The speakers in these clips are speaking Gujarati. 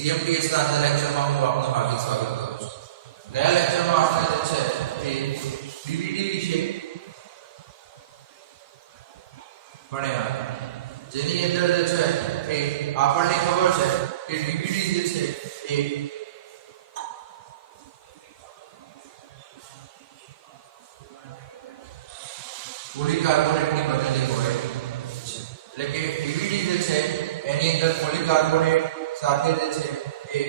CMTS ના આજના લેક્ચરમાં હું આપનું હાર્દિક સ્વાગત કરું છું. ગયા લેક્ચરમાં આપણે જે છે એ DVD વિશે ભણ્યા, જેની અંદર જે છે એ આપણને ખબર છે કે DVD જે છે એ પોલીકાર્બોનેટની બનેલી હોય છે. એટલે કે DVD જે છે એની અંદર પોલીકાર્બોનેટ સાથે જે છે એ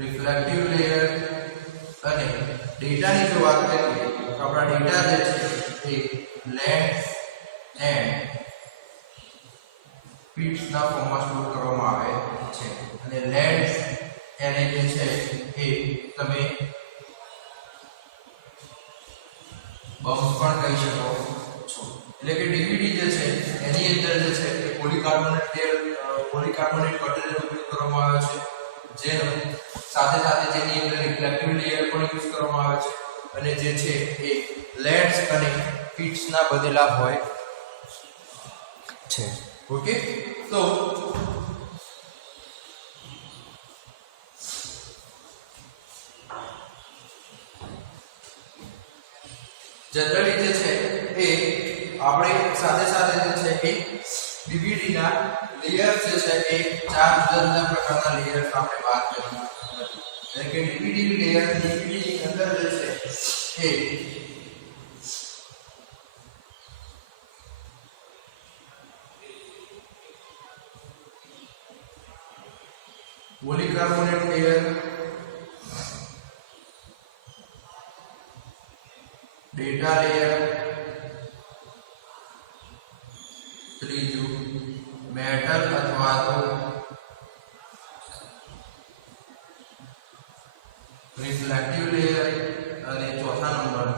રિફ્લેક્ટિવ લેયર અને ડેટાની જો વાત કરીએ તો આપણા ડેટા જે છે એ લેન્સ એન્ડ પીટ્સ ના ફોર્મમાં સ્ટોર કરવામાં આવે છે. અને લેન્સ એને જે છે એ તમે બમ્સ પણ કહી શકો છો. એટલે કે DVD જે છે એની અંદર જે છે એ પોલીકાર્બોનેટ મટીરીયલ ઉપયોગ કરવામાં આવે છે, જેનો સાથે સાથે જેની અંદર રિફ્લેક્ટિવ લેયર પણ યુઝ કરવામાં આવે છે અને જે છે એ લેન્સ અને પીટ્સ ના બનેલા હોય છે. ઓકે, તો જનરલી જે છે એ આપણે સાથે સાથે જે છે એ DVD ના લેયર જે છે એ ચાર જુદા જુદા પ્રકારના લેયર આપણે વાત કરી હતી. એટલે કે DVD લેયર, DVD ની અંદર જે છે એ પોલીકાર્બોનેટ લેયર, ડેટા લેયર, ત્રીજું મેટલ અથવા તો રિફ્લેક્ટિવ લેયર અને ચોથા નંબર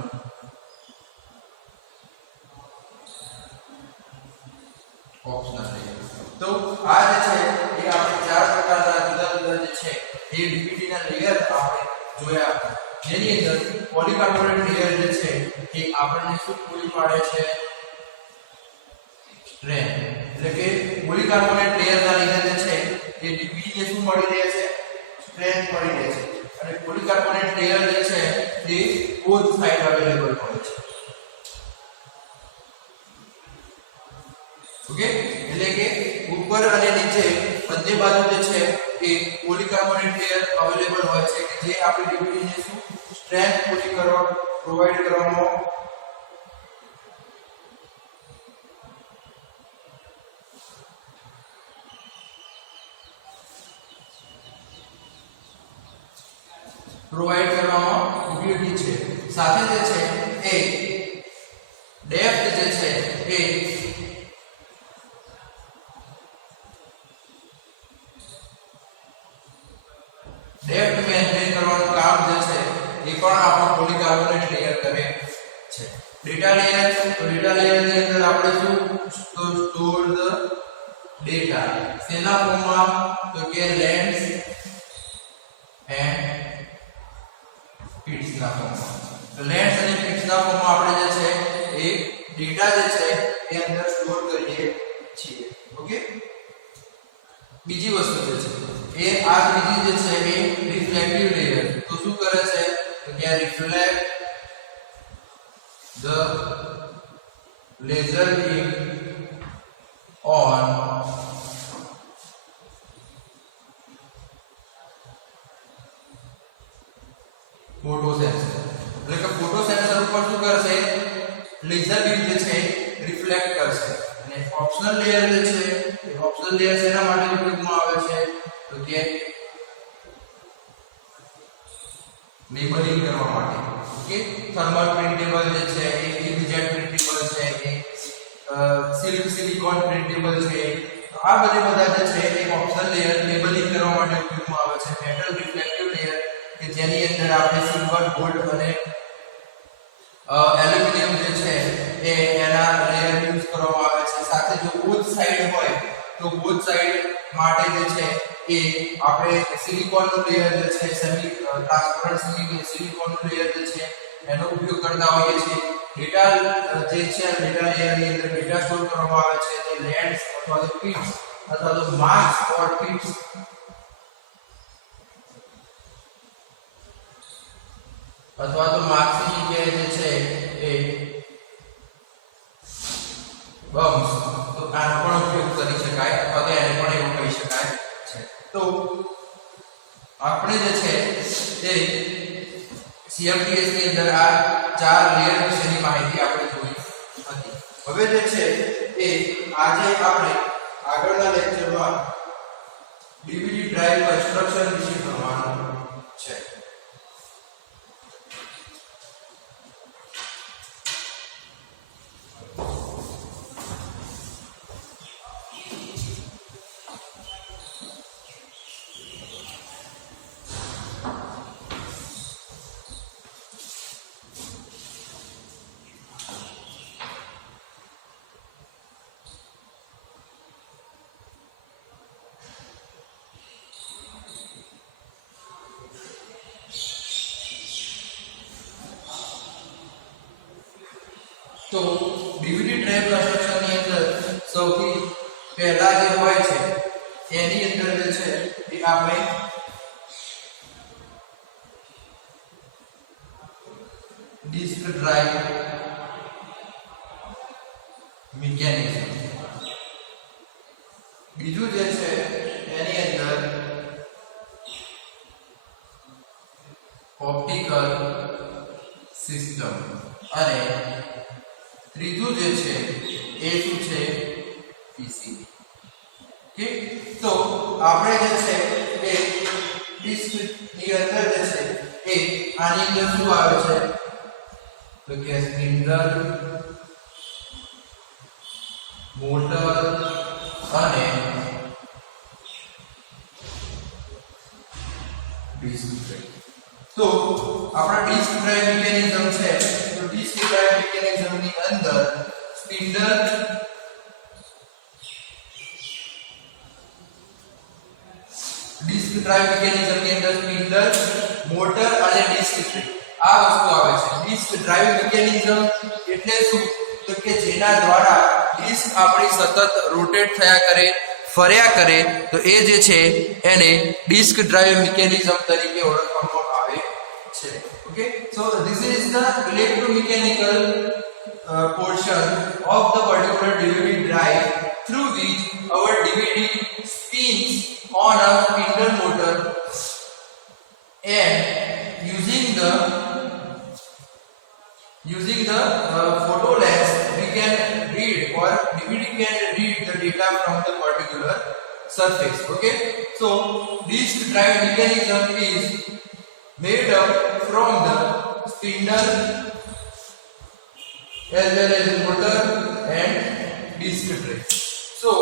ઓપ્શનલ લેયર. તો આ જે છે એ આપણે ચાર પ્રકારના જુદા જુદા જે છે એ DVD ના લેયર આપણે જોયા, જેની અંદર પોલીકાર્બોનેટ લેયર જે છે એ આપણને શું પૂરી પાડે છે? સ્ટ્રેન્થ. એટલે કે પોલીકાર્બોનેટ લેયર ના લીધે જે છે એ DVD ને શું મળી રહે છે? સ્ટ્રેન્થ મળી રહે છે. અને પોલીકાર્બોનેટ લેયર જે છે તે બોથ સાઇડ અવેલેબલ હોય છે. ઓકે, એટલે કે ઉપર અને નીચે બંને બાજુ જે છે એ પોલીકાર્બોનેટ લેયર અવેલેબલ હોય છે કે જે આપણી DVD ને શું સ્ટ્રેન્થ પૂરી પ્રોવાઈડ કરવામાં ઉપયોગી છે. સાથે જે છે એ ડેપ્થ જે છે એ ડેપ્થ મેન્ટેન કરવાનું કામ જે છે એ પણ આપણો પોલીકાર્બોનેટ લેયર કરે છે. ડેટા લેયર, તો ડેટા લેયર ની અંદર આપણે શું સ્ટોર ધ ડેટા શેના ફોર્મમાં? તો કે લેન્સ એન્ડ પીટ્સ ના ફોર્મમાં. તો લેન્સ અને પીટ્સ ના ફોર્મમાં આપણે જે છે એ ડેટા જે છે એ અંદર સ્ટોર કરીએ છીએ. ઓકે, બીજી વસ્તુ જે છે એ આ બીજી જે છે એ રિફ્લેક્ટિવ લેયર. તો શું કરે છે? તો કે reflect the laser beam on photo sensor. એટલે કે ફોટો સેન્સર ઉપર શું કરશે? લેઝર બીમ જે છે રિફ્લેક્ટ કરશે. અને ઓપ્શનલ લેયર જે છે એ ઓપ્શનલ લેયર શેના માટે ઉપયોગમાં આવે છે? તો કે લેબલિંગ કરવા માટે. ઓકે, થર્મલ પ્રિન્ટેબલ જે છે એ ઇન્કજેટ પ્રિન્ટેબલ છે, એ સિલિકોન પ્રિન્ટેબલ છે. આ બધા જે છે એ ઓપ્શનલ લેયર લેબલિંગ કરવા માટે ઉપયોગમાં આવે છે. મેટલ રિફ્લેક્ટિવ લેયર કે જેની અંદર આપણે સિલ્વર, ગોલ્ડ અને એલ્યુમિનિયમ જે છે એ એના લેયર યુઝ કરવામાં આવે છે. સાથે જો બોથ સાઈડ હોય તો બોથ સાઈડ માટે જે છે એ આપણે સિલિકોનનું લેયર જે છે સેમી ટ્રાન્સપરન્ટ સિલિકોનનું લેયર જે છે એનો ઉપયોગ કરતા હોઈએ છીએ. ડેટા જે છે ડેટા લેયરની અંદર ડેટા સ્ટોર કરવામાં આવે છે. જે લેન્સ અથવા તો પીટ્સ અથવા તો માર્ક્સ ઓર ટિપ્સ અથવા તો માર્ક્સ ની જગ્યાએ જે છે એ બમ્સ, તો આનો પણ ઉપયોગ કરી શકાય અથવા તો એને પણ એવું કહી શકાય છે. તો આપણે જે છે એ CMTS ની અંદર આ 4 લેયર વિશેની માહિતી આપણે જોઈ હતી. હવે જે છે એ આજે આપણે આગળના લેક્ચરમાં DVD ડ્રાઈવ કન્સ્ટ્રક્શન વિશે ભણવાનું છે. તો DVD ડ્રાઈવ કન્સ્ટ્રક્શન ની અંદર સૌથી પહેલા જે હોય છે એની અંદર જે છે એ આપણે ડિસ્ક ડ્રાઈવ મિકેનિઝમ, બીજું જે છે એની અંદર ઓપ્ટિકલ સિસ્ટમ અને ત્રીજું જે છે એ શું છે પીસીબી. ઓકે, તો આપણે જે છે એ ડિસ્ક ની અંદર જે છે એ આની અંદર શું આવે છે તો કે સ્પિન્ડલ, મોટર અને ડિસ્ક ડ્રાઈવ. તો આપણા ડિસ્ક ડ્રાઈવ મિકેનિઝમ છે, તો ડિસ્ક ડ્રાઈવ મિકેનિઝમ ની અંદર સ્પિન્ડલ, ડિસ્ક ડ્રાઈવ મિકેનિઝમ ની અંદર સ્પિન્ડલ, મોટર અને ડિસ્ક ડ્રાઈવ આ વસ્તુ આવે છે. ડિસ્ક ડ્રાઈવ મિકેનિઝમ એટલે શું તો કે જેના દ્વારા ડિસ્ક આપણી સતત રોટેટ થયા કરે, ફર્યા કરે, તો એ જે છે એને ડિસ્ક ડ્રાઈવ મિકેનિઝમ તરીકે ઓળખવામાં આવે છે. Okay, so this is the electromechanical portion of the particular DVD drive through which our DVD spins on a spindle motor, and using the photo lens we can read, or DVD can read the data from the particular surface. Okay, so this drive mechanism is made up from the spindle as well as motor and disc drive. So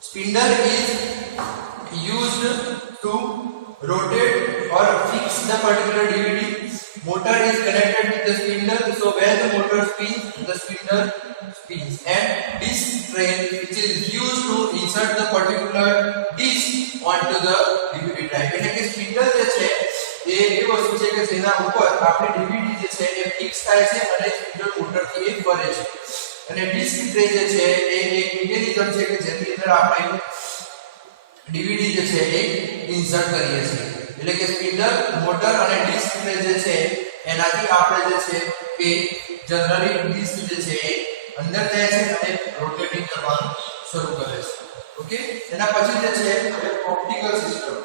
spindle is used to rotate or fix the particular DVD. Motor is connected with the spindle, so when the motor spins, the spindle spins. And disc train, which is used to insert the particular disc onto the DVD drive. એટલે કે spindle જે છે એ વસ્તુ છે કે જેના ઉપર આપણે DVD જે છે એ ફિક્સ થાય છે અને spindle મોટર થી એ ફરે છે. અને disc tray જે છે એ એક મિકેનિઝમ છે કે જેની અંદર આપણે DVD જે છે એ ઇન્સર્ટ કરીએ છીએ. એટલે કે સ્પિન્ડલ, મોટર અને ડિસ્ક ટ્રે જે છે એનાથી આપણે જે છે એ જનરલી ડિસ્ક જે છે એ અંદર જાય છે અને રોટેટિંગ કરવાનું શરૂ કરે છે. ઓકે, એના પછી જે છે ઓપ્ટિકલ સિસ્ટમ.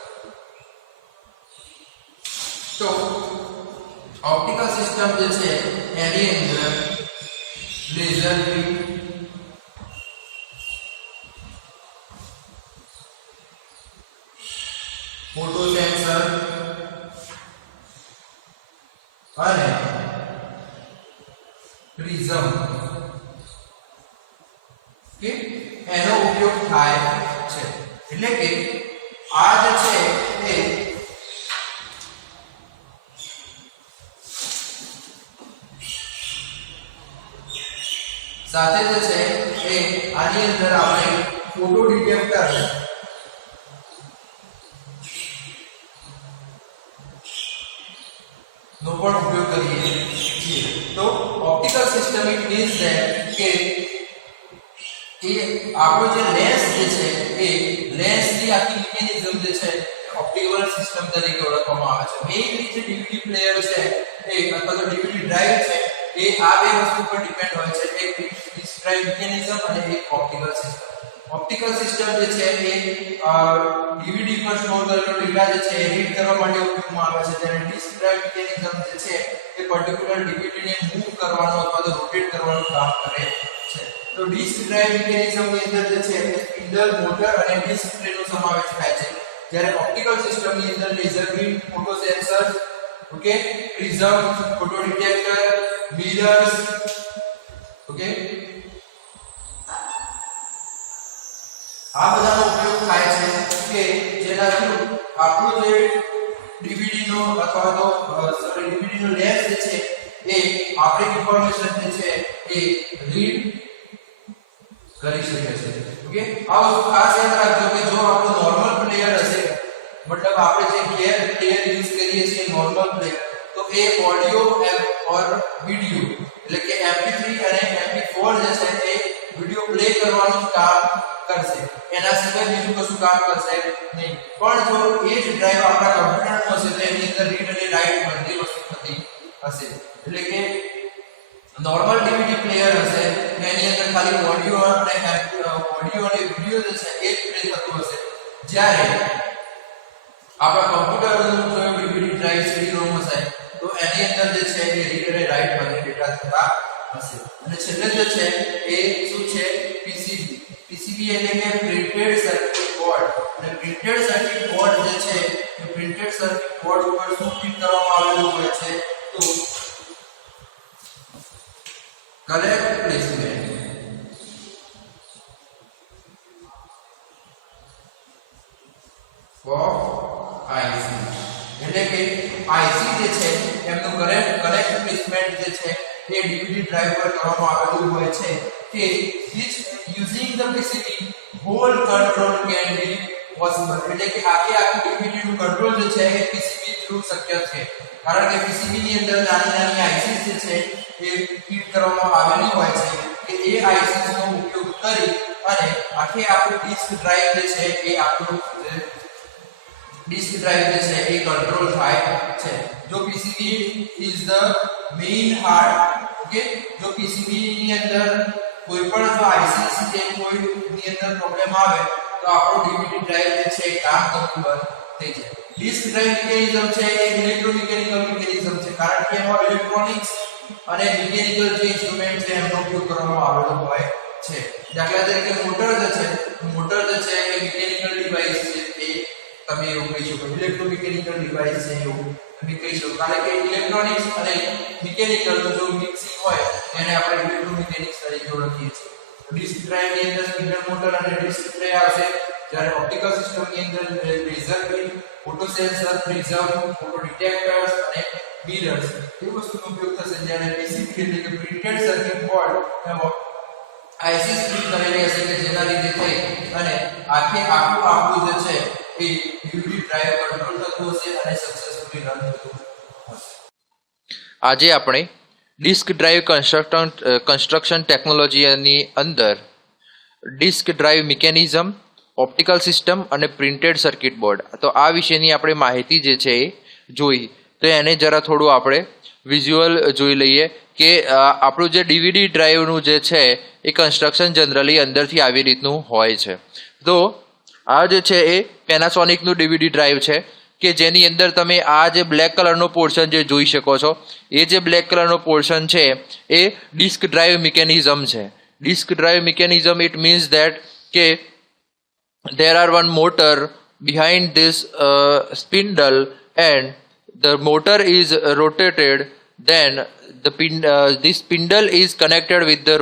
તો ઓપ્ટિકલ સિસ્ટમ જે છે એની અંદર લેઝર બીમ, ફોટો સેન્સર અને પ્રિઝમ કે એનો ઉપયોગ થાય છે. એટલે કે આ જે છે એ સાથે જે છે એ આની અંદર આપણે ફોટો ડિટેક્ટર નો પણ ઉપયોગ કરીએ છીએ. તો optical system it means that કે એ આપણો જે લેન્સ જે છે એ લેન્સની આખી મિકેનિઝમ જે છે ઓપ્ટિકલ સિસ્ટમ તરીકે ઓળખવામાં આવે છે. મેઇનલી જે ડીવીડી પ્લેયર છે એ અથવા તો ડીવીડી ડ્રાઈવ છે એ આ બે વસ્તુ પર ડિપેન્ડ હોય છે, એક ડિસ્ક ડ્રાઈવ મિકેનિઝમ અને એક ઓપ્ટિકલ સિસ્ટમ. ઓપ્ટિકલ સિસ્ટમ જે છે એ ડીવીડી પર સ્ટોર કરેલો ડેટા જે છે એ રીડ કરવા માટે ઉપયોગમાં આવે છે, જ્યારે ડિસ્ક ડ્રાઈવ મિકેનિઝમ જે છે એ પર્ટિક્યુલર ડીવીડી ને મૂવ કરવાનું અથવા તો રોટેટ કરવાનું કામ કરે છે. તો ડિસ્ક ડ્રાઈવ મિકેનિઝમ ની અંદર જે છે એ સ્પિન્ડલ, મોટર અને ડિસ્ક ટ્રેનો સમાવેશ થાય છે, જ્યારે ઓપ્ટિકલ સિસ્ટમ ની અંદર laser beam, photo sensor, okay, prism, photo detector, mirrors, okay, આ બધાનો ઉપયોગ થાય છે કે જેના થ્રુ આપણું જે ડીવીડી નો અથવા તો ડીવીડી નો લેન્સ જે છે એ આપણી ઇન્ફોર્મેશન જે છે એ રીડ કરી શકે છે. ઓકે, આ વસ્તુ ખાસ યાદ રાખજો કે જો આપણો નોર્મલ પ્લેયર હશે, મતલબ આપણે જે ગેર પ્લેયર યુઝ કરીએ છીએ નોર્મલ પ્લેયર, તો એ ઓડિયો ઓર વિડિયો એટલે કે MP3 અને MP4 જે છે એ વિડિયો પ્લે કરવાનું કામ કરશે, એના સિવાય બીજું કશું કામ કરશે નહીં. પણ જો એ જ ડ્રાઈવ આપણા કમ્પ્યુટરનો હશે તો એની અંદર રીડ અને રાઈટ બંને વસ્તુ થતી હશે. એટલે કે નોર્મલ ડીવીડી પ્લેયર હશે એની અંદર ખાલી ઓડિયો અને વિડિયો જે છે એ જ પ્લે થતું હશે, જ્યારે આપણા કમ્પ્યુટરનું જો ડીવીડી ડ્રાઈવ CD-ROM હશે તો એની અંદર જે છે એ રીડ અને રાઈટ બંને ડેટા થતા હશે. અને છેલ્લે જે છે એ શું છે, પીસીબી એટલે કે પ્રિન્ટેડ સર્કિટ બોર્ડ. અને પ્રિન્ટેડ સર્કિટ બોર્ડ જે છે એ પ્રિન્ટેડ સર્કિટ બોર્ડ ઉપર શું ફિટ કરવામાં આવેલું હોય છે, તો કરેક્ટ પ્લેસમેન્ટ ઓફ આઈસી, એટલે કે આઈસી જે છે એમનું કરેક્ટ પ્લેસમેન્ટ જે છે એ ડીવીડી ડ્રાઈવ પર કરવામાં આવેલું હોય છે કે which using the PCB whole control can be possible. એટલે કે આખી ડીવીડી નું કંટ્રોલ જે છે એ પીસીબી થ્રુ શક્ય છે, કારણ કે પીસીબી ની અંદર નાની આઈસી જે છે એ ફીડ કરવામાં આવેલી હોય છે કે એ આઈસી નો ઉપયોગ કરી અને આપણું ડિસ્ક ડ્રાઈવ જે છે એ આપણું ડિસ્ક ડ્રાઈવ જે છે એ કંટ્રોલ થાય છે. જો PCB is the main heart, okay, જો પીસીબી ની અંદર કોઈ પણ જો આઈસી કે કોઈ ની અંદર પ્રોબ્લેમ આવે તો આપણું ડીવીડી ડ્રાઈવ જે છે એ કામ કરતું બંધ થઈ જાય. ડિસ્ક ડ્રાઈવ મિકેનિઝમ છે એ ઇલેક્ટ્રોમિકેનિકલ મિકેનિઝમ છે, કારણ કે એમાં ઇલેક્ટ્રોનિક્સ અને મિકેનિકલ જે ઇન્સ્ટ્રુમેન્ટ છે એમનો ઉપયોગ કરવામાં આવેલો હોય છે. દાખલા તરીકે મોટર જે છે એ મિકેનિકલ ડિવાઇસ છે, એ તમે એવું કહી શકો, ઇલેક્ટ્રોમિકેનિકલ ડિવાઇસ છે એવું તમે કહી શકો, કારણ કે ઇલેક્ટ્રોનિક્સ અને મિકેનિકલ નું જો મિક્સિંગ હોય એને આપણે ઇલેક્ટ્રોમિકેનિક્સ તરીકે ઓળખીએ છીએ. ડિસ્ક ડ્રાઈવ ની અંદર સ્પિન્ડલ મોટર અને ડિસ્ક ટ્રે આવશે, જ્યારે ઓપ્ટિકલ સિસ્ટમ ની અંદર laser beam, photo sensor, prism, photo detectors અને મિરર્સ એ વસ્તુનો ઉપયોગ થશે, જ્યારે પીસીબી એટલે કે પ્રિન્ટેડ સર્કિટ બોર્ડ એમાં આઈસી સ્પ્લિટ કરેલી હશે કે જેના લીધે થઈ અને આપણું જે છે એ ડીવીડી ડ્રાઈવ કંટ્રોલ થતું હશે અને સક્સેસફુલી રન થતું હશે. આજે આપણે ડિસ્ક ડ્રાઈવ કન્સ્ટ્રક્શન ટેકનોલોજીની અંદર disk drive mechanism, optical system અને પ્રિન્ટેડ સર્કિટ બોર્ડ, તો આ વિશેની આપણે માહિતી જે છે એ જોઈ. તો એને જરા થોડું આપણે વિઝ્યુઅલ જોઈ લઈએ કે આપણું જે ડીવીડી ડ્રાઈવનું જે છે એ કન્સ્ટ્રક્શન જનરલી અંદરથી આવી રીતનું હોય છે. તો આ જે છે એ પેનાસોનિકનું ડીવીડી ડ્રાઈવ છે કે જેની અંદર તમે આ જે બ્લેક કલરનો પોર્શન જે જોઈ શકો છો, એ જે બ્લેક કલરનો પોર્શન છે એ ડિસ્ક ડ્રાઈવ મિકેનિઝમ છે. Disk drive mechanism it means that કે there are one motor behind this spindle and the motor is rotated, then this spindle is connected with the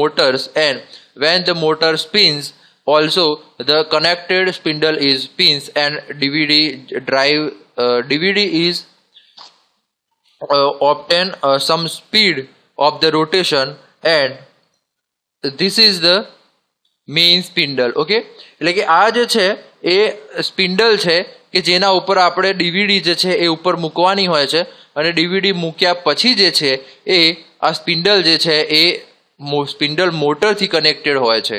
motors, and when the motor spins also the connected spindle is spins and DVD is obtain some speed of the rotation, and this is the main spindle. Okay, એટલે કે આ જે છે એ સ્પિન્ડલ છે કે જેના ઉપર આપણે ડીવીડી જે છે એ ઉપર મૂકવાની હોય છે અને ડીવીડી મૂક્યા પછી જે છે એ આ સ્પિન્ડલ જે છે એ સ્પિન્ડલ મોટરથી કનેક્ટેડ હોય છે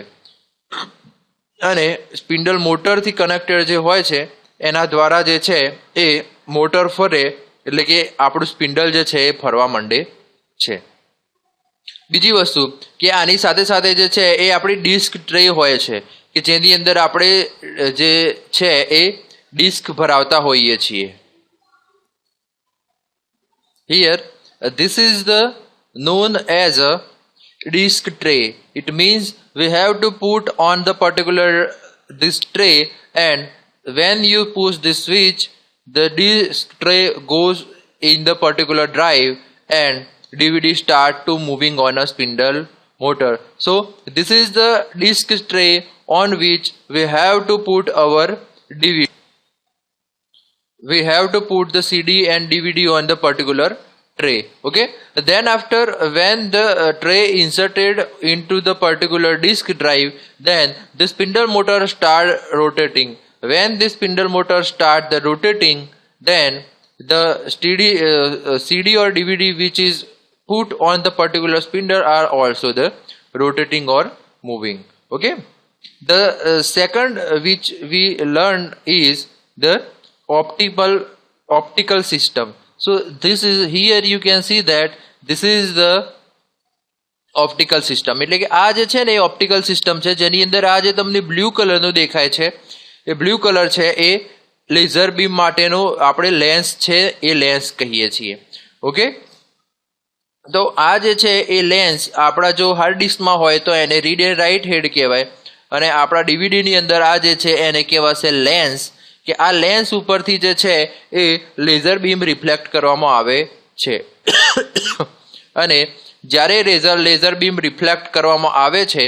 અને સ્પિન્ડલ મોટરથી કનેક્ટેડ જે હોય છે એના દ્વારા જે છે એ મોટર ફરે એટલે કે આપણું સ્પિન્ડલ જે છે એ ફરવા માંડે છે. બીજી વસ્તુ કે આની સાથે સાથે જે છે એ આપણી ડિસ્ક ટ્રે હોય છે કે જેની અંદર આપણે જે છે એ ડિસ્ક ભરાવતા હોઈએ છીએ. Here this is the known as a disk tray. It means we have to put on the particular this tray, and when you push this switch the disk tray goes in the particular drive and DVD start to moving on a spindle motor. So this is the disk tray on which we have to put our DVD. We have to put the CD and DVD on the particular tray. Okay, then after when the tray inserted into the particular disk drive, then the spindle motor start rotating. When the spindle motor start the rotating, then the CD or DVD which is put on the particular spindle are also the rotating or moving. Okay, the second which we learned is the optical system. So this is, here you can see that this is the optical system. એટલે કે આ જે છે ને એ ઓપ્ટિકલ સિસ્ટમ છે જેની અંદર આ જે તમને બ્લુ કલરનું દેખાય છે એ બ્લુ કલર છે એ લેઝર બીમ માટેનો આપણે લેન્સ છે એ લેન્સ કહીએ છીએ. ઓકે, તો આ જે છે એ લેન્સ આપણા જો હાર્ડ ડિસ્કમાં હોય તો એને રીડ એન્ડ રાઇટ હેડ કહેવાય અને આપણા ડીવીડીની અંદર આ જે છે એને કહેવાશે લેન્સ કે આ લેન્સ ઉપરથી જે છે એ લેઝર બીમ રિફ્લેક્ટ કરવામાં આવે છે અને જ્યારે લેઝર બીમ રિફ્લેક્ટ કરવામાં આવે છે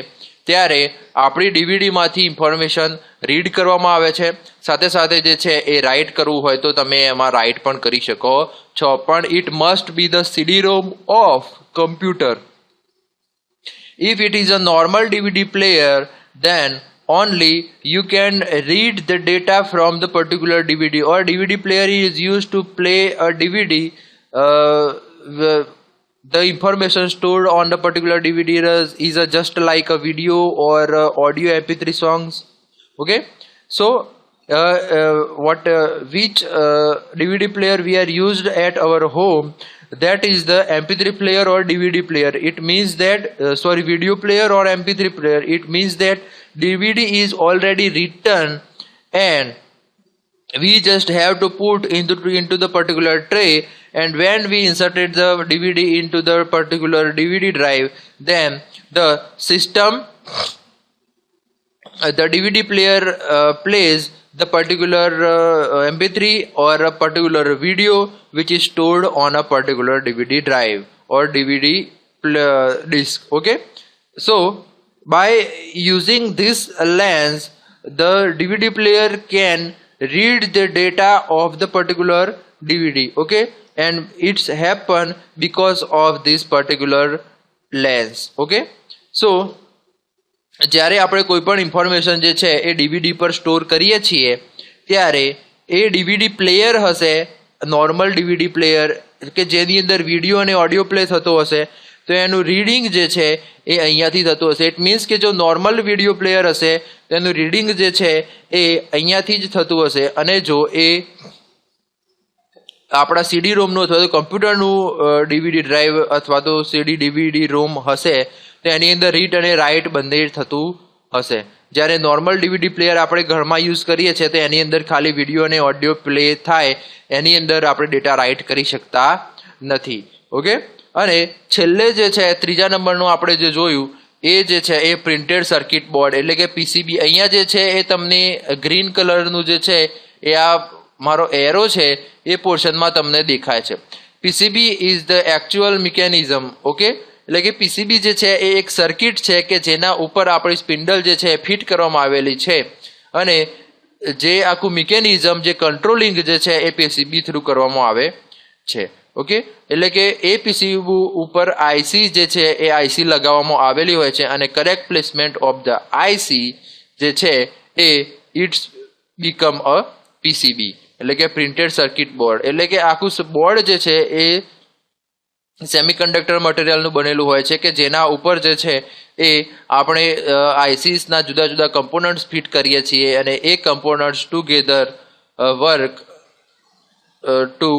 ત્યારે આપણી ડીવીડીમાંથી ઇન્ફોર્મેશન રીડ કરવામાં આવે છે, સાથે સાથે જે છે એ રાઇટ કરવું હોય તો તમે એમાં રાઇટ પણ કરી શકો છો, પણ it must be the CD-ROM of computer. If it is a normal DVD player, then only you can read the data from the particular DVD, or DVD player is used to play a DVD. The information stored on the particular DVD is just like a video or audio MP3 songs. Okay, so which DVD player we are used at our home, that is the MP3 player or DVD player. It means that video player or MP3 player. It means that DVD is already written and we just have to put into the particular tray, and when we inserted the DVD into the particular DVD drive, then the system, the DVD player plays the particular MP3 or a particular video which is stored on a particular DVD drive or DVD disc. Okay, so by using this lens, the DVD player can read the data of the particular DVD. Okay, and it's happen because of this particular lens. Okay, so જ્યારે આપણે કોઈ પણ ઇન્ફોર્મેશન જે છે એ ડીવીડી પર સ્ટોર કરીએ છીએ ત્યારે એ ડીવીડી પ્લેયર હશે, નોર્મલ ડીવીડી પ્લેયર કે જેની અંદર વિડીયો અને ઓડિયો પ્લે થતો હશે, તો એનું રીડિંગ જે છે એ અહીંયાથી થતું હશે. ઇટ મીન્સ કે જો નોર્મલ વિડીયો પ્લેયર હશે તો એનું રીડિંગ જે છે એ અહીંયાથી જ થતું હશે, અને જો એ આપણા CD-ROMનું અથવા તો કમ્પ્યુટરનું ડીવીડી ડ્રાઈવ અથવા તો CD-DVD ROM હશે તો એની અંદર રીડ અને રાઇટ બંને થતું હશે. જ્યારે નોર્મલ ડીવીડી પ્લેયર આપણે ઘરમાં યુઝ કરીએ છીએ તો એની અંદર ખાલી વિડીયો અને ઓડિયો પ્લે થાય, એની અંદર આપણે ડેટા રાઇટ કરી શકતા નથી. ઓકે, અને છેલ્લે જે છે ત્રીજા નંબરનું આપણે જે જોયું એ જે છે એ પ્રિન્ટેડ સર્કિટ બોર્ડ એટલે કે PCB. અહીંયા જે છે એ તમને ગ્રીન કલરનું જે છે એ આ મારો એરો છે એ પોર્શનમાં તમને દેખાય છે. PCB is the actual mechanism. Okay, એટલે કે PCB જે છે એ એક સર્કિટ છે કે જેના ઉપર આપણી સ્પિન્ડલ જે છે એ ફિટ કરવામાં આવેલી છે, અને જે આખું મિકેનિઝમ જે કંટ્રોલિંગ જે છે એ PCB થ્રુ કરવામાં આવે છે. ઓકે, એટલે કે એ PCB ઉપર IC જે છે એ IC લગાવવામાં આવેલી હોય છે, અને correct placement of the IC જે છે એ ઇટ્સ બીકમ અ પીસીબી એટલે કે પ્રિન્ટેડ સર્કિટ બોર્ડ, એટલે કે આખું બોર્ડ જે છે એ સેમિકન્ડક્ટર મટીરિયલનું બનેલું હોય છે કે જેના ઉપર જે છે એ આપણે આઈસીસના જુદા જુદા કમ્પોનન્ટ્સ ફિટ કરીએ છીએ અને એ components together work to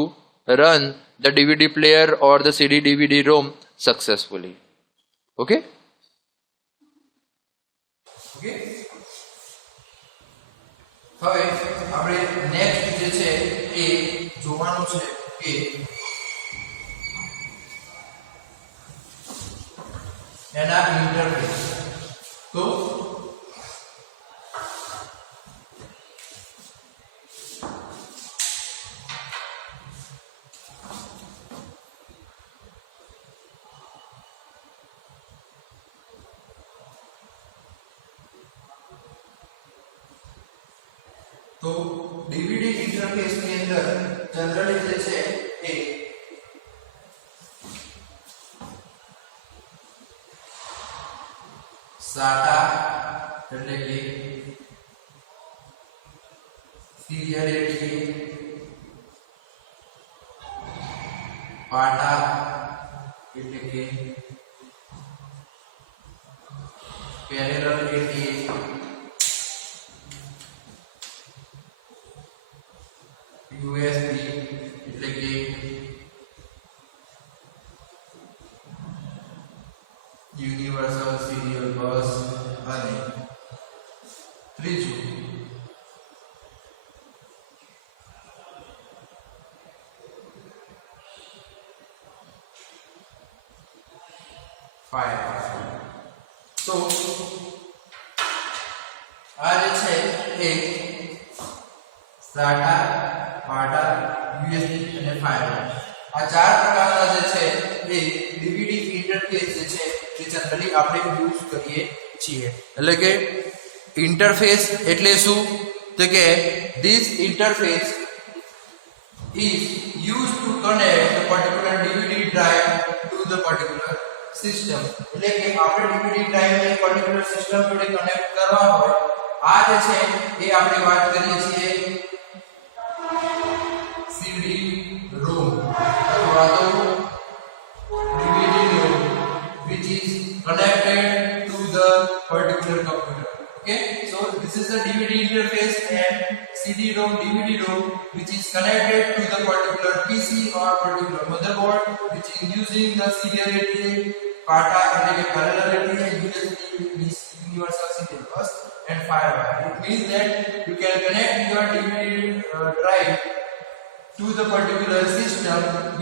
run the DVD player or the CD DVD ROM successfully. Okay, okay. હવે આપણે નેક્સ્ટ જે છે એ જોવાનું છે કે એના ઇન્ટરફેસ. તો ડીવીડી ઇન્ટરફેસ ની અંદર જનરલી જે છે એ SATA એટલે કે સીરિયલિટી, પાટા એટલે કે પેરેલલિટી, USB એટલે કે યુનિવર્સલ સીરિયલ બસ, અને ત્રીજું ફાયર. તો આ જે છે એ SATA, પાટા, USB અને ફાયર, આ ચાર પ્રકારના જે છે એ ડીવીડી ઇન્ટરફેસ જે છે એ જનરલી આપણે યુઝ કરીએ છીએ. એટલે કે ઇન્ટરફેસ એટલે શું? તો કે this interface is used to connect the particular DVD drive to the particular system. એટલે કે આપણે DVD drive ને particular system જોડે કનેક્ટ કરવા હોય, આ જે છે એ આપણે વાત કરીએ છીએ CD-ROM અથવા તો DVD-ROM which is connected to the particular computer. Okay, so this is the DVD interface and CD-ROM, DVD-ROM which is connected to the particular PC or particular motherboard which is using the seriality, PATA એટલે કે parallelity, USB means universal serial bus, and firewire. It means that you can connect your DVD drive to the particular system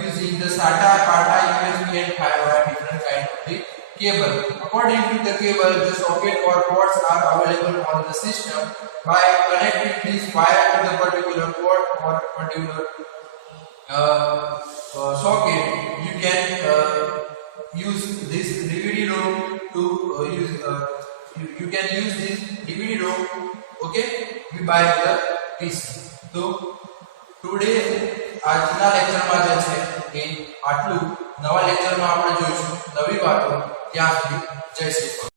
using the SATA, PATA, USB and firewire, different kind of the cable. According to the cable, the socket or ports are available on the system. By connecting this wire to the particular port or particular socket, you can use this DVD-ROM to you can use this DVD-ROM, okay, by the PC. So today આજના લેક્ચરમાં જે છે એ આટલું. નવા લેક્ચરમાં આપણે જોઈશું નવી વાતો. ત્યાં સુધી જય શ્રી કૃષ્ણ.